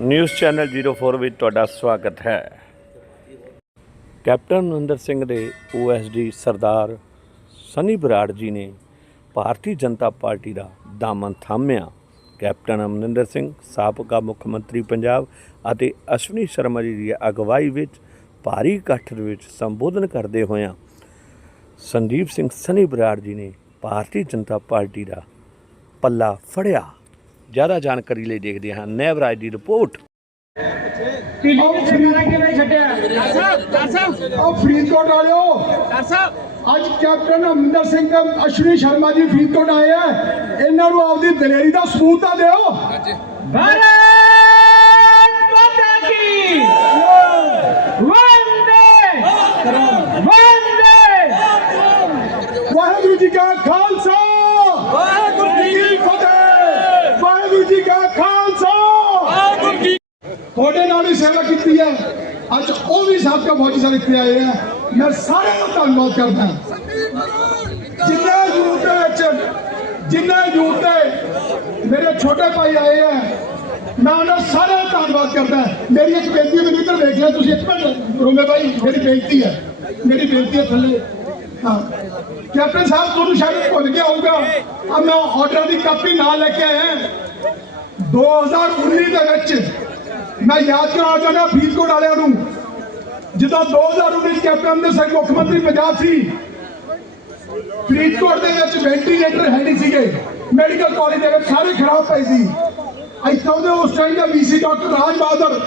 News channel 04 ਵਿੱਚ ਤੁਹਾਡਾ ਸਵਾਗਤ ਹੈ। ਕੈਪਟਨ ਅਮਰਿੰਦਰ ਸਿੰਘ ਦੇ ਓਐਸਡੀ ਸਰਦਾਰ ਸਨੀ ਬਰਾੜ ਜੀ ਨੇ ਭਾਰਤੀ ਜਨਤਾ ਪਾਰਟੀ ਦਾ ਦਾਮਨ ਥਾਮਿਆ। ਕੈਪਟਨ ਅਮਰਿੰਦਰ ਸਿੰਘ, ਸਾਬਕਾ ਮੁੱਖ ਮੰਤਰੀ ਪੰਜਾਬ ਅਤੇ ਅਸ਼ਵਨੀ ਸ਼ਰਮਾ ਜੀ ਦੀ ਅਗਵਾਈ ਵਿੱਚ ਭਾਰੀ ਇਕੱਠ ਦੇ ਵਿੱਚ ਸੰਬੋਧਨ ਕਰਦੇ ਹੋਇਆਂ ਸੰਦੀਪ ਸਿੰਘ ਸਨੀ ਬਰਾੜ ਜੀ ਨੇ ਭਾਰਤੀ ਜਨਤਾ ਪਾਰਟੀ ਦਾ ਪੱਲਾ ਫੜਿਆ। ਜ਼ਿਆਦਾ ਜਾਣਕਾਰੀ ਲਈ ਦੇਖਦੇ ਹਾਂ ਨੈਵਰਾਜ ਦੀ ਰਿਪੋਰਟ। ਦਿੱਲੀ ਵਿੱਚ ਸਰਕਾਰਾਂ ਕਿਵੇਂ ਛੱਡਿਆ ਡਾਕਟਰ ਸਾਹਿਬ ਡਾਕਟਰ ਸਾਹਿਬ ਉਹ ਫਰੀਦਕੋਟ ਵਾਲਿਓ ਡਾਕਟਰ ਸਾਹਿਬ ਅੱਜ ਕੈਪਟਨ ਅਮਰਿੰਦਰ ਸਿੰਘ ਅਸ਼ਵਨੀ ਸ਼ਰਮਾ ਜੀ ਫਰੀਦਕੋਟ ਆਏ ਆ। ਇਹਨਾਂ ਨੂੰ ਆਪਦੀ ਦਲੇਰੀ ਦਾ ਸਬੂਤ ਤਾਂ ਦਿਓ। ਭਾਰਤ ਮਾਤਾ ਕੀ ਵੰਦੇ ਵੰਦੇ। ਵਾਹਿਗੁਰੂ ਜੀ ਕਾ ਖਾਲਸਾ। ਵਾਹਿਗੁਰੂ ਜੀ ਵਾਹਿਗੁਰੂ ਜੀ ਕਾ ਖਾਲਸਾ ਤੁਹਾਡੇ ਨਾਲ ਵੀ ਸੇਵਾ ਕੀਤੀ ਹੈ ਅੱਜ ਉਹ ਵੀ ਸਾਬਕਾ ਫੌਜੀ ਸਾਹਿਬ ਇੱਥੇ ਆਏ ਆ ਮੈਂ ਸਾਰਿਆਂ ਦਾ ਧੰਨਵਾਦ ਕਰਦਾ ਜਿੰਨਾ ਯੂਥ ਦੇ ਵਿੱਚ ਜਿੰਨਾ ਯੂਥ ਦੇ ਮੇਰੇ ਛੋਟੇ ਭਾਈ ਆਏ ਆ ਮੈਂ ਉਹਨਾਂ ਸਾਰਿਆਂ ਦਾ ਧੰਨਵਾਦ ਕਰਦਾ ਮੇਰੀ ਇੱਕ ਬੇਨਤੀ ਹੈ ਮੈਨੂੰ ਇੱਧਰ ਵੇਖ ਲਿਆ ਤੁਸੀਂ ਇੱਕ ਮਿੰਟ ਰੋਮੇ ਭਾਈ ਮੇਰੀ ਬੇਨਤੀ ਹੈ ਮੇਰੀ ਬੇਨਤੀ ਹੈ ਥੱਲੇ ਹਾਂ ਕੈਪਟਨ ਸਾਹਿਬ ਤੁਹਾਨੂੰ ਸ਼ਾਇਦ ਭੁੱਲ ਗਿਆ ਹੋਊਗਾ ਆ ਮੈਂ ਆਰਡਰ ਦੀ ਕਾਪੀ ਨਾਲ ਲੈ ਕੇ ਆਇਆ 2019 ਦੇ ਵਿੱਚ ਮੈਂ ਯਾਦ ਕਰਾਉਣਾ ਚਾਹੁੰਦਾ ਫਰੀਦਕੋਟ ਵਾਲਿਆਂ ਨੂੰ। ਜਦੋਂ 2019 ਕੈਪਟਨ ਅਮਰਿੰਦਰ ਸਿੰਘ ਮੁੱਖ ਮੰਤਰੀ ਪੰਜਾਬ ਸੀ, ਫਰੀਦਕੋਟ ਦੇ ਵਿੱਚ ਵੈਂਟੀਲੇਟਰ ਹੈ ਨਹੀਂ ਸੀਗੇ। ਮੈਡੀਕਲ ਕਾਲਜ ਦੇ ਵਿੱਚ ਸਾਰੇ ਖਰਾਬ ਪਏ ਸੀ। ਇੱਥੋਂ ਦੇ ਉਸ ਟਾਈਮ ਦਾ ਵੀਸੀ ਡਾਕਟਰ ਰਾਜ ਬਹਾਦਰ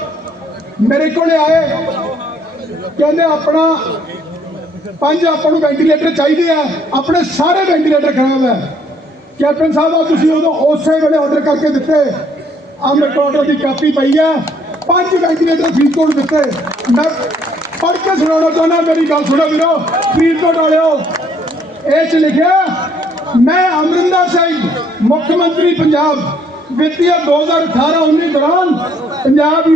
ਮੇਰੇ ਕੋਲੇ ਆਏ। ਕਹਿੰਦੇ, ਆਪਣਾ ਪੰਜ ਆਪਾਂ ਨੂੰ ਵੈਂਟੀਲੇਟਰ ਚਾਹੀਦੇ ਆ। ਆਪਣੇ ਸਾਰੇ ਵੈਂਟੀਲੇਟਰ ਖਰਾਬ ਹੈ ਕੈਪਟਨ ਸਾਹਿਬ ਆ ਤੁਸੀਂ ਉਦੋਂ ਉਸੇ ਵੇਲੇ ਆਰਡਰ ਕਰਕੇ ਦਿੱਤੇ। ਆ ਦੀ ਕਾਪੀ ਪਈ ਹੈ ਪੰਜ ਵੈਂਟੀਲੇਟਰ ਫਰੀਦਕੋਟ ਦਿੱਤੇ। ਮੈਂ ਪੜ੍ਹ ਕੇ ਸੁਣਾਉਣਾ ਚਾਹੁੰਦਾ, ਮੇਰੀ ਗੱਲ ਸੁਣੋ ਵੀਰੋ। ਫਰੀਦਕੋਟ ਵਾਲਿਓ, ਇਹ ਚ ਲਿਖਿਆ, ਮੈਂ ਅਮਰਿੰਦਰ ਸਿੰਘ, ਮੁੱਖ ਮੰਤਰੀ ਪੰਜਾਬ, ਵਿੱਤੀ 2018-19 ਦੌਰਾਨ Punjab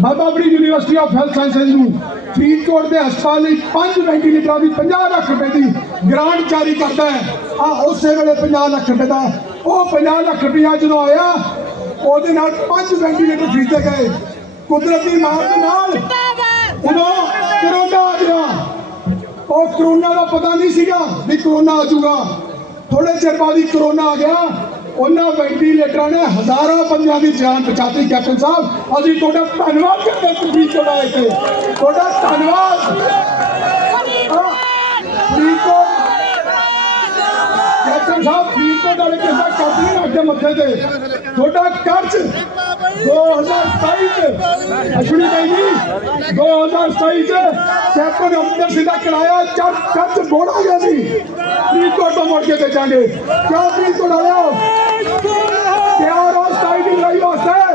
Baba Farid university of health sciences ਨੂੰ ਫਰੀਦਕੋਟ ਦੇ ਹਸਪਤਾਲ ਲਈ ਪੰਜ ਵੈਂਟੀਲੇਟਰਾਂ ਦੀ 50 ਲੱਖ ਰੁਪਏ ਦੀ ਗ੍ਰਾਂਟ ਜਾਰੀ ਕਰਦਾ ਹੈ। ਆ ਉਸੇ ਵੇਲੇ 50 ਲੱਖ ਰੁਪਏ ਦਾ, ਉਹ 50 ਲੱਖ ਰੁਪਇਆ ਜਦੋਂ ਆਇਆ ਉਹਦੇ ਨਾਲ 5 ਵੈਂਟੀਲੇਟਰ ਖਰੀਦੇ ਗਏ। ਕੁਦਰਤੀ ਮਾਰ ਦੇ ਨਾਲ ਉਦੋਂ ਕਰੋਨਾ ਆ ਗਿਆ। ਉਹ ਕਰੋਨਾ ਦਾ ਪਤਾ ਨਹੀਂ ਸੀਗਾ ਵੀ ਕਰੋਨਾ ਆ ਜਾਊਗਾ। ਥੋੜੇ ਚਿਰ ਬਾਅਦ ਹੀ ਕਰੋਨਾ ਆ ਗਿਆ। ਉਹਨਾਂ ਵੈਂਟੀਲੇਟਰਾਂ ਨੇ ਹਜ਼ਾਰਾਂ ਬੰਦਿਆਂ ਦੀ ਜਾਨ ਬਚਾਤੀ, ਕੈਪਟਨ ਸਾਹਿਬ। ਅਸੀਂ ਤੁਹਾਡਾ ਧੰਨਵਾਦ ਕਰਦੇ ਤੁਸੀਂ ਤੁਹਾਡਾ ਇੱਥੇ ਤੁਹਾਡਾ ਧੰਨਵਾਦ ਆਹ, ਫਰੀਦਕੋਟ ਕੈਪਟਨ ਸਾਹਿਬ ਫਰੀਦਕੋਟ ਵਾਲੇ ਕਿਸੇ ਦਾ ਕਰਜ਼ ਮੱਥੇ ਤੇ। ਤੁਹਾਡਾ ਕਰਜ਼ 2027 ਚ। ਅਸ਼ਵਨੀ ਭਾਈ ਜੀ 2027 ਚ ਕੈਪਟਨ ਅਮਰਿੰਦਰ ਸਿੰਘ ਦਾ ਕਿਰਾਇਆ ਚੜ ਕਰਜ਼ ਬੋੜਾ ਗਿਆ ਸੀ। ਫਰੀਦਕੋਟ ਤੋਂ ਮੁੜ ਕੇ ਵੇਚਾਂਗੇ ਕਿਉਂ ਫਰੀਦਕੋਟ ਵਾਲਿਓ ਤਿਆਰ ਹੋ 27 ਦੀ ਲੜਾਈ ਵਾਸਤੇ।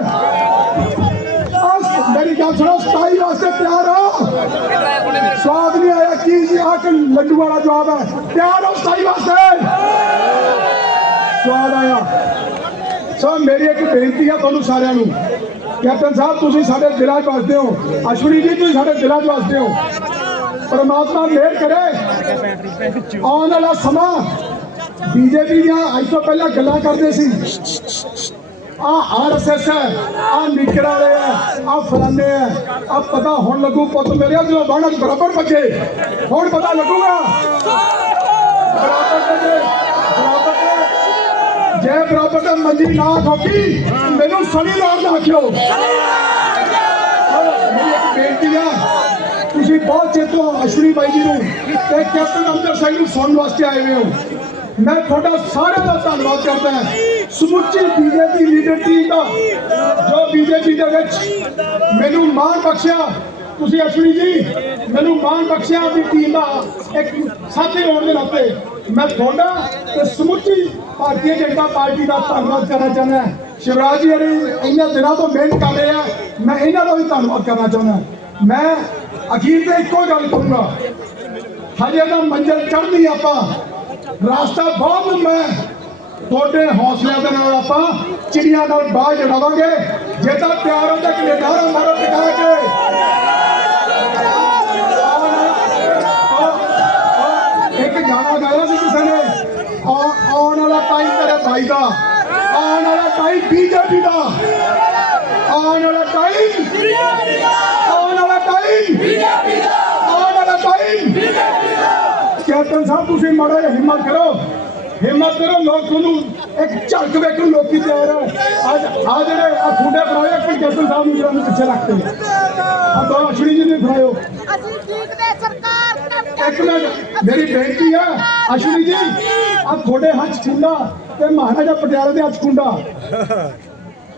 ਅਸ ਮੇਰੀ ਗੱਲ ਸੁਣੋ 27 ਵਾਸਤੇ ਤਿਆਰ ਹੋ। ਸਵਾਦ ਨਹੀਂ ਆਇਆ, ਕੀ ਜੀ? ਆ ਲੱਡੂ ਵਾਲਾ ਜਵਾਬ ਹੈ। ਤਿਆਰ ਹੋ 27 ਵਾਸਤੇ। ਸਵਾਦ ਆਇਆ। ਸੋ ਮੇਰੀ ਇੱਕ ਬੇਨਤੀ ਆ ਤੁਹਾਨੂੰ ਸਾਰਿਆਂ ਨੂੰ। ਕੈਪਟਨ ਸਾਹਿਬ, ਤੁਸੀਂ ਸਾਡੇ ਦਿਲਾਂ 'ਚ ਵਸਦੇ ਹੋ। ਅਸ਼ਵਨੀ ਜੀ, ਤੁਸੀਂ ਸਾਡੇ ਦਿਲਾਂ 'ਚ ਵਸਦੇ ਹੋ। ਪਰਮਾਤਮਾ ਮਿਹਰ ਕਰੇ। ਆਉਣ ਵਾਲਾ ਸਮਾਂ ਬੀਜੇਪੀ ਦੀਆਂ ਅੱਜ ਤੋਂ ਪਹਿਲਾਂ ਗੱਲਾਂ ਕਰਦੇ ਸੀ। ਆ ਆਰਐਸਐਸ ਹੈ, ਆ ਨਿਕਰ ਵਾਲੇ ਆ ਆ ਫਲਾਨੇ ਆ ਆ ਪਤਾ ਹੁਣ ਲੱਗੂ ਪੁੱਤ ਮੇਰੇ ਜਦੋਂ ਬਾਣਾ ਬਰਾਬਰ ਬੱਜੇ ਹੁਣ ਪਤਾ ਲੱਗੂਗਾ। ਬਰਾਬਰ ਬੱਜੇ ਜੇ ਬਰਾਬਰ ਤੇ ਮੰਜੀ ਨਾ ਠੋਕੀ, ਮੈਨੂੰ ਸਣੀ ਲਾਲ ਨਾ ਆਖਿਓ ਮੇਰੀ ਇੱਕ ਬੇਨਤੀ ਆ, ਤੁਸੀਂ ਬਹੁਤ ਚਿਰ ਅਸ਼ਵਨੀ ਬਾਈ ਜੀ ਨੂੰ ਤੇ ਕੈਪਟਨ ਅਮਰਿੰਦਰ ਸਿੰਘ ਨੂੰ ਸੁਣਨ ਵਾਸਤੇ ਆਏ ਹੋਏ ਹੋ। ਮੈਂ ਤੁਹਾਡਾ ਸਾਰਿਆਂ ਦਾ ਧੰਨਵਾਦ ਕਰਦਾ ਹਾਂ। ਸਮੁੱਚੀ ਬੀਜੇਪੀ ਲੀਡਰ ਟੀਮ ਦਾ, ਜੋ ਬੀਜੇਪੀ ਦੇ ਵਿੱਚ ਮੈਨੂੰ ਮਾਣ ਬਖਸ਼ਿਆ। ਤੁਸੀਂ ਅਸ਼ਵਨੀ ਜੀ, ਮੈਨੂੰ ਮਾਣ ਬਖਸ਼ਿਆ ਆਪਣੀ ਟੀਮ ਦਾ ਇੱਕ ਸਾਥੀ ਹੋਣ ਦੇ ਨਾਤੇ। ਮੈਂ ਤੁਹਾਡਾ ਤੇ ਸਮੁੱਚੀ ਭਾਰਤੀ ਜਨਤਾ ਪਾਰਟੀ ਦਾ ਧੰਨਵਾਦ ਕਰਨਾ ਚਾਹੁੰਦਾ ਸ਼ਿਵਰਾਜ ਜੀ ਹਰੀ ਇਹਨਾਂ ਦਿਨਾਂ ਤੋਂ ਮਿਹਨਤ ਕਰ ਰਹੇ ਆ, ਮੈਂ ਇਹਨਾਂ ਦਾ ਵੀ ਧੰਨਵਾਦ ਕਰਨਾ ਚਾਹੁੰਦਾ ਮੈਂ ਅਖੀਰ ਤੇ ਇੱਕੋ ਗੱਲ ਕਹੂੰਗਾ, ਹਜੇ ਤਾਂ ਮੰਜ਼ਿਲ ਚੜ੍ਹਨੀ ਆਪਾਂ। ਰਾਸਤਾ ਬਹੁਤ ਲੰਮਾ ਹੈ। ਤੁਹਾਡੇ ਹੌਸਲਿਆਂ ਦੇ ਨਾਲ ਆਪਾਂ ਚਿੜੀਆਂ ਨਾਲ ਬਾਹਰ ਜੜਾਵਾਂਗੇ। ਜੇ ਤਾਂ ਪਿਆਰ ਹੁੰਦਾ ਕਿ ਨਿਡਾਰਾ ਮਾਰੋ ਟਿਕਾ ਕੇ ਇੱਕ ਗਾਣਾ ਗਾਇਆ ਸੀ ਕਿਸੇ ਨੇ ਆ- ਆਉਣ ਵਾਲਾ ਟਾਈਮ ਤੇਰੇ ਦਾ, ਆਉਣ ਵਾਲਾ ਟਾਈਮ ਬੀਜੇਪੀ ਦਾ, ਆਉਣ ਵਾਲਾ ਟਾਈਮ ਟਾਈਮ ਆਉਣ ਵਾਲਾ ਟਾਈਮ ਆਉਣ ਵਾਲਾ ਟਾਈਮ ਕੈਪਟਨ ਸਾਹਿਬ, ਤੁਸੀਂ ਮਾੜਾ ਜਿਹਾ ਹਿੰਮਤ ਕਰੋ ਹਿੰਮਤ ਕਰੋ, ਲੋਕ ਤੁਹਾਨੂੰ ਇੱਕ ਝਲਕ ਵੇਖਣ ਲੋਕੀ ਤਿਆਰ ਆ। ਅੱਜ ਆ ਜਿਹੜੇ ਆ ਖੁੰਡੇ ਫੜਾਏ ਕਿ ਕੈਪਟਨ ਸਾਹਿਬ ਨੂੰ ਜਿਹੜਾ ਪਿੱਛੇ ਰੱਖਦੇ ਆ ਦੋ ਅਸ਼ਵਨੀ ਜੀ ਨੇ ਫੜਾਇਓ ਅਸੀਂ ਠੀਕ ਨੇ ਸਰਕਾਰ ਇੱਕ ਮਿੰਟ, ਮੇਰੀ ਬੇਨਤੀ ਆ, ਅਸ਼ਵਨੀ ਜੀ, ਆ ਤੁਹਾਡੇ ਹੱਥ ਖੁੰਡਾ ਤੇ ਮਹਾਰਾਜਾ ਪਟਿਆਲੇ ਦੇ ਹੱਥ ਖੁੰਡਾ।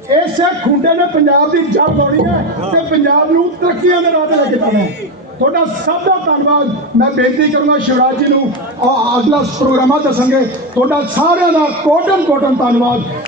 ਇਸੇ ਖੁੰਡੇ ਨੇ ਪੰਜਾਬ ਦੀ ਜੜ ਦੌੜੀ ਹੈ ਤੇ ਪੰਜਾਬ ਨੂੰ ਤਰੱਕੀਆਂ ਦੇ ਰਾਹ ਤੇ ਲੈ ਕੇ ਜਾਣਾ ਹੈ। ਤੁਹਾਡਾ ਸਭ ਦਾ ਧੰਨਵਾਦ। ਮੈਂ ਬੇਨਤੀ ਕਰੂੰਗਾ ਸ਼ਿਵਰਾਜ ਜੀ ਨੂੰ। ਆ- ਅਗਲਾ ਪ੍ਰੋਗਰਾਮਾਂ ਦੱਸਣਗੇ। ਤੁਹਾਡਾ ਸਾਰਿਆਂ ਦਾ ਕੋਟਨ ਕੋਟਨ ਧੰਨਵਾਦ।